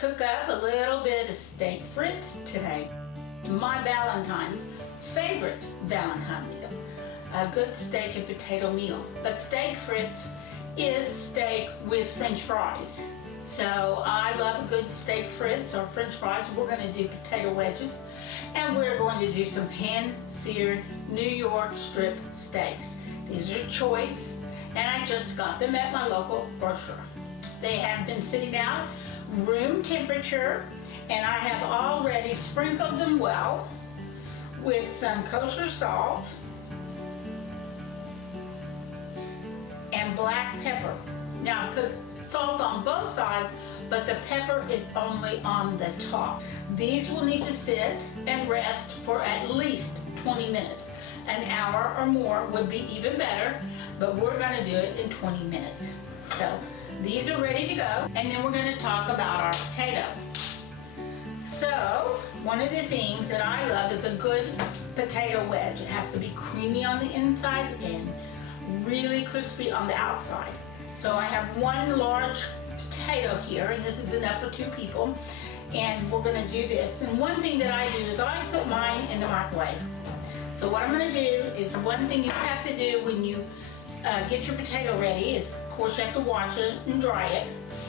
cook up a little bit of steak frites today. My Valentine's favorite Valentine meal, a good steak and potato meal. But steak frites is steak with French fries. So I love a good steak frites or French fries. We're going to do potato wedges, and we're going to do some pan-seared New York strip steaks. These are choice, and I just got them at my local grocer. They have been sitting out room temperature, and I have already sprinkled them well with some kosher salt and black pepper. Now I put salt on both sides, but the pepper is only on the top. These will need to sit and rest for at least 20 minutes. An hour or more would be even better, but we're going to do it in 20 minutes. So these are ready to go, and then we're going to talk about our potato. So one of the things that I love is a good potato wedge. It has to be creamy on the inside and really crispy on the outside. So I have one large potato here, and this is enough for 2 people, and we're going to do this. And one thing that I do is I put mine in the microwave. So what I'm going to do is, one thing you have to do when you get your potato ready is, of course, you have to wash it and dry it,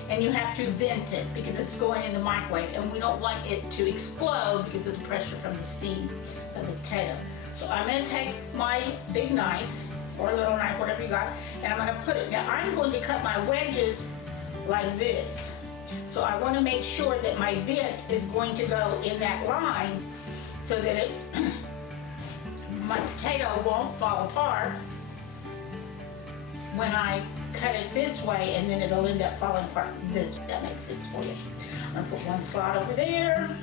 and you have to vent it because it's going in the microwave, and we don't want it to explode because of the pressure from the steam of the potato. So I'm going to take my big knife, or a little knife, whatever you got, and I'm going to put it. Now I'm going to cut my wedges like this. So I want to make sure that my vent is going to go in that line so that my potato won't fall apart when I cut it this way, and then it'll end up falling apart this way. That makes sense for you. I'm going to put one slot over there.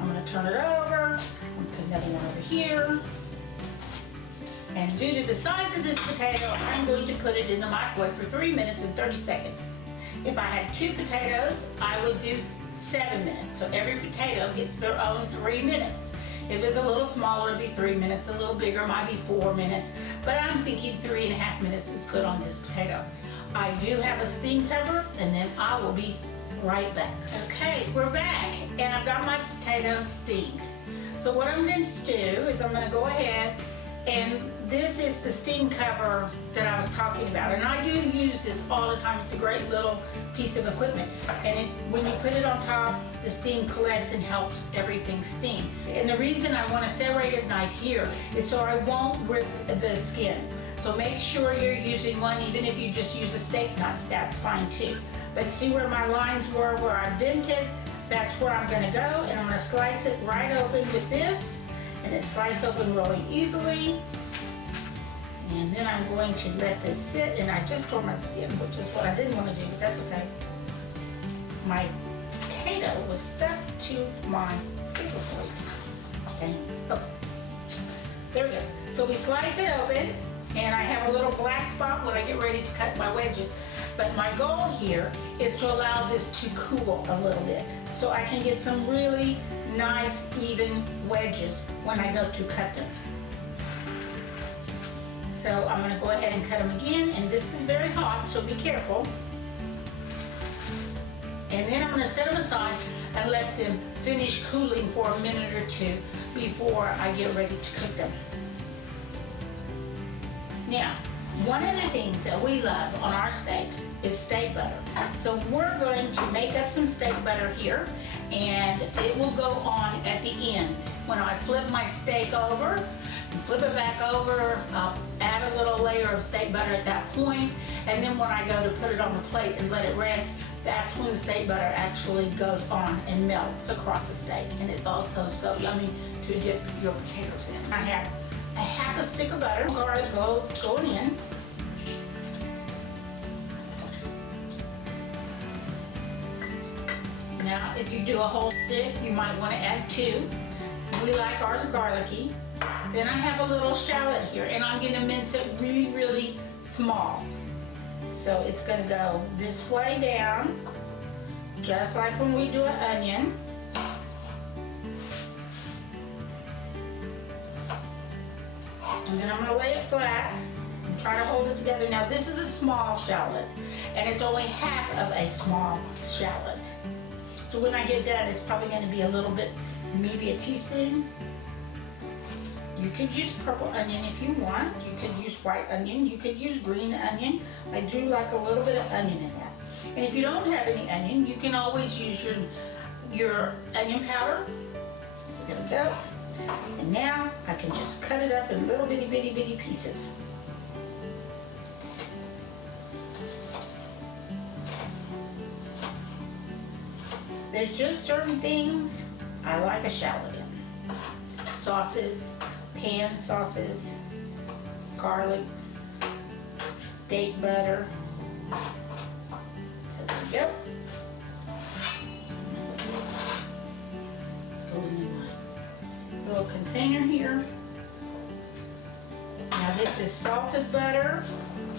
I'm going to turn it over. I'm going to put another one over here. And due to the size of this potato, I'm going to put it in the microwave for 3 minutes and 30 seconds. If I had 2 potatoes, I would do 7 minutes. So every potato gets their own 3 minutes. If it's a little smaller, it'd be 3 minutes. A little bigger, might be 4 minutes. But I'm thinking 3.5 minutes is good on this potato. I do have a steam cover, and then I will be right back. Okay, we're back, and I've got my potato steamed. So what I'm going to do is I'm going to go ahead, and this is the steam cover that I was talking about. And I do use this all the time. It's a great little piece of equipment. And when you put it on top, the steam collects and helps everything steam. And the reason I want a serrated knife here is so I won't rip the skin. So make sure you're using one, even if you just use a steak knife, that's fine too. But see where my lines were where I vented? That's where I'm going to go, and I'm going to slice it right open with this. And it's sliced open really easily. And then I'm going to let this sit, and I just tore my skin, which is what I didn't want to do, but that's okay. My potato was stuck to my paper plate. Okay, oh, there we go. So we slice it open, and I have a little black spot when I get ready to cut my wedges. But my goal here is to allow this to cool a little bit, so I can get some really nice, even wedges when I go to cut them. So I'm going to go ahead and cut them again, and this is very hot, so be careful. And then I'm going to set them aside and let them finish cooling for a minute or 2 before I get ready to cook them. Now, one of the things that we love on our steaks is steak butter. So we're going to make up some steak butter here, and it will go on at the end. When I flip my steak over, flip it back over, add a little layer of steak butter at that point, and then when I go to put it on the plate and let it rest, that's when the steak butter actually goes on and melts across the steak. And it's also so yummy to dip your potatoes in. I have a half a stick of butter, garlic going in. Now, if you do a whole stick, you might want to add 2. We like ours garlicky. Then I have a little shallot here, and I'm going to mince it really, really small. So it's going to go this way down, just like when we do an onion. And then I'm going to lay it flat and try to hold it together. Now this is a small shallot, and it's only half of a small shallot. So when I get done, it's probably gonna be a little bit, maybe a teaspoon. You could use purple onion if you want. You could use white onion. You could use green onion. I do like a little bit of onion in that. And if you don't have any onion, you can always use your onion powder. So there we go. And now I can just cut it up in little bitty pieces. There's just certain things I like a shallot in. Sauces, pan sauces, garlic, steak butter. So there we go. Let's go in my little container here. Now this is salted butter,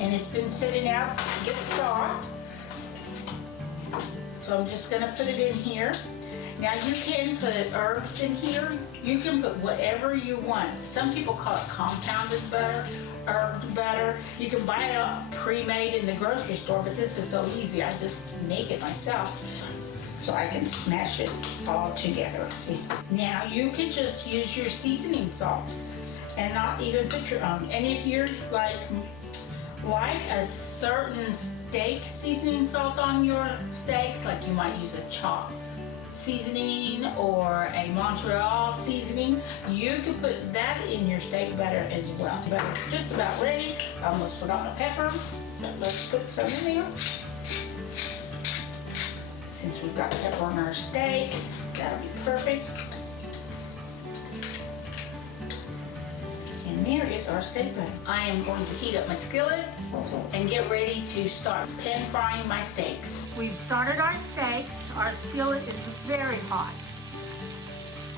and it's been sitting out to get soft. So I'm just gonna put it in here. Now you can put herbs in here. You can put whatever you want. Some people call it compounded butter, herb butter. You can buy it pre-made in the grocery store, but this is so easy. I just make it myself. So I can smash it all together, see? Now you can just use your seasoning salt and not even put your own. And if you're like a certain steak seasoning salt on your steaks, like you might use a chalk seasoning or a Montreal seasoning, you can put that in your steak butter as well. But it's just about ready. I almost forgot my pepper, but let's put some in there. Since we've got pepper on our steak, that'll be perfect. And there is our steak butter. I am going to heat up my skillets and get ready to start pan frying my steaks. We've started our steaks. Our skillet is very hot.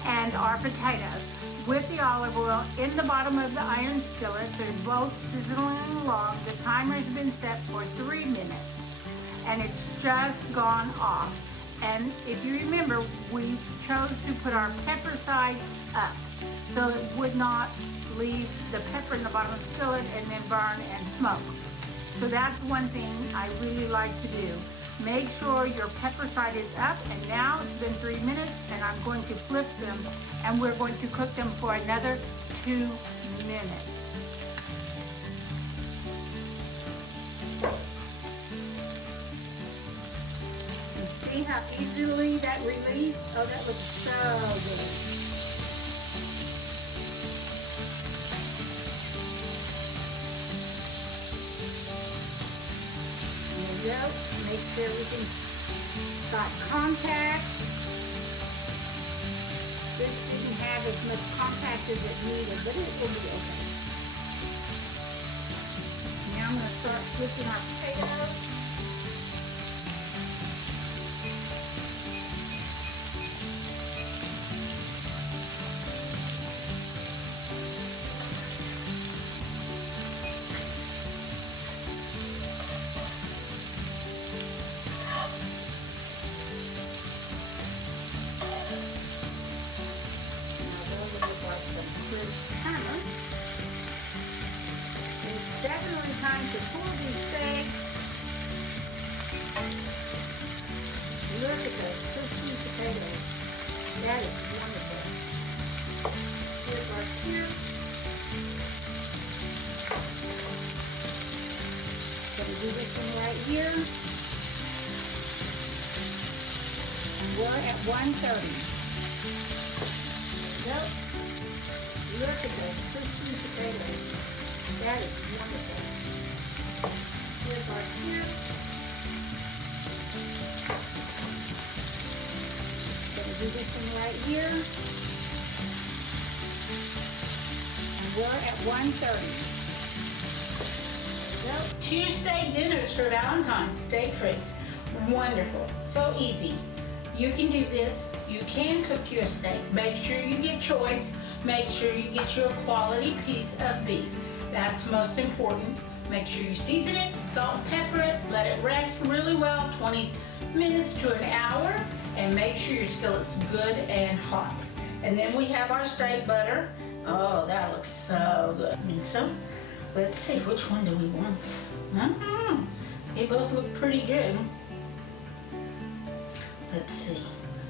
And our potatoes with the olive oil in the bottom of the iron skillet. They're both sizzling along. The timer's been set for 3 minutes. And it's just gone off. And if you remember, we chose to put our pepper side up so it would not leave the pepper in the bottom of the skillet and then burn and smoke. So that's one thing I really like to do. Make sure your pepper side is up, and now it's been 3 minutes, and I'm going to flip them, and we're going to cook them for another 2 minutes. And see how easily that released? Oh, that looks so good. Yep, make sure everything's got contact. This didn't have as much contact as it needed, but it will be okay. Now I'm going to start flipping our potatoes. It's definitely time to pull these steaks. Look at those crispy potatoes. That is wonderful. Here's our sear. Gonna do this one right here. We're at 130. Nope. Look at those crispy potatoes. That is wonderful. Here's our sear. Gonna do this one right here. And we're at 130. Nope. 2 steak dinners for Valentine's. Steak frites. Wonderful. So easy. You can do this. You can cook your steak. Make sure you get choice. Make sure you get your quality piece of beef. That's most important. Make sure you season it, salt, pepper it, let it rest really well, 20 minutes to an hour, and make sure your skillet's good and hot. And then we have our steak butter. Oh, that looks so good. And so, let's see, which one do we want? They both look pretty good. Let's see.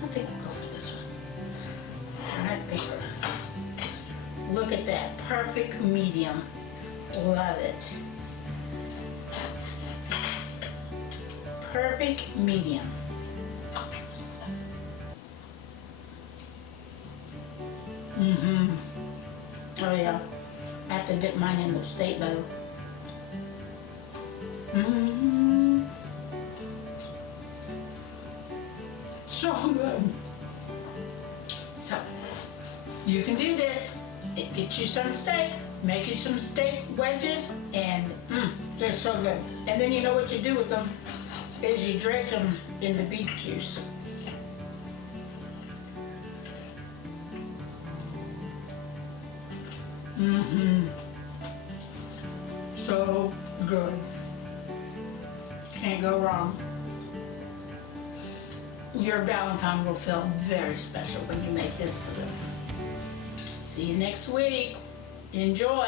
I think I'll go for this one. Right there. Look at that, perfect medium. Love it. Perfect medium. Oh yeah, I have to dip mine in the steak butter. So good. So, you can do this. Get you some steak, make you some steak wedges, and they're so good. And then you know what you do with them is you dredge them in the beef juice. So good. Can't go wrong. Your Valentine will feel very special when you make this for them. See you next week. Enjoy.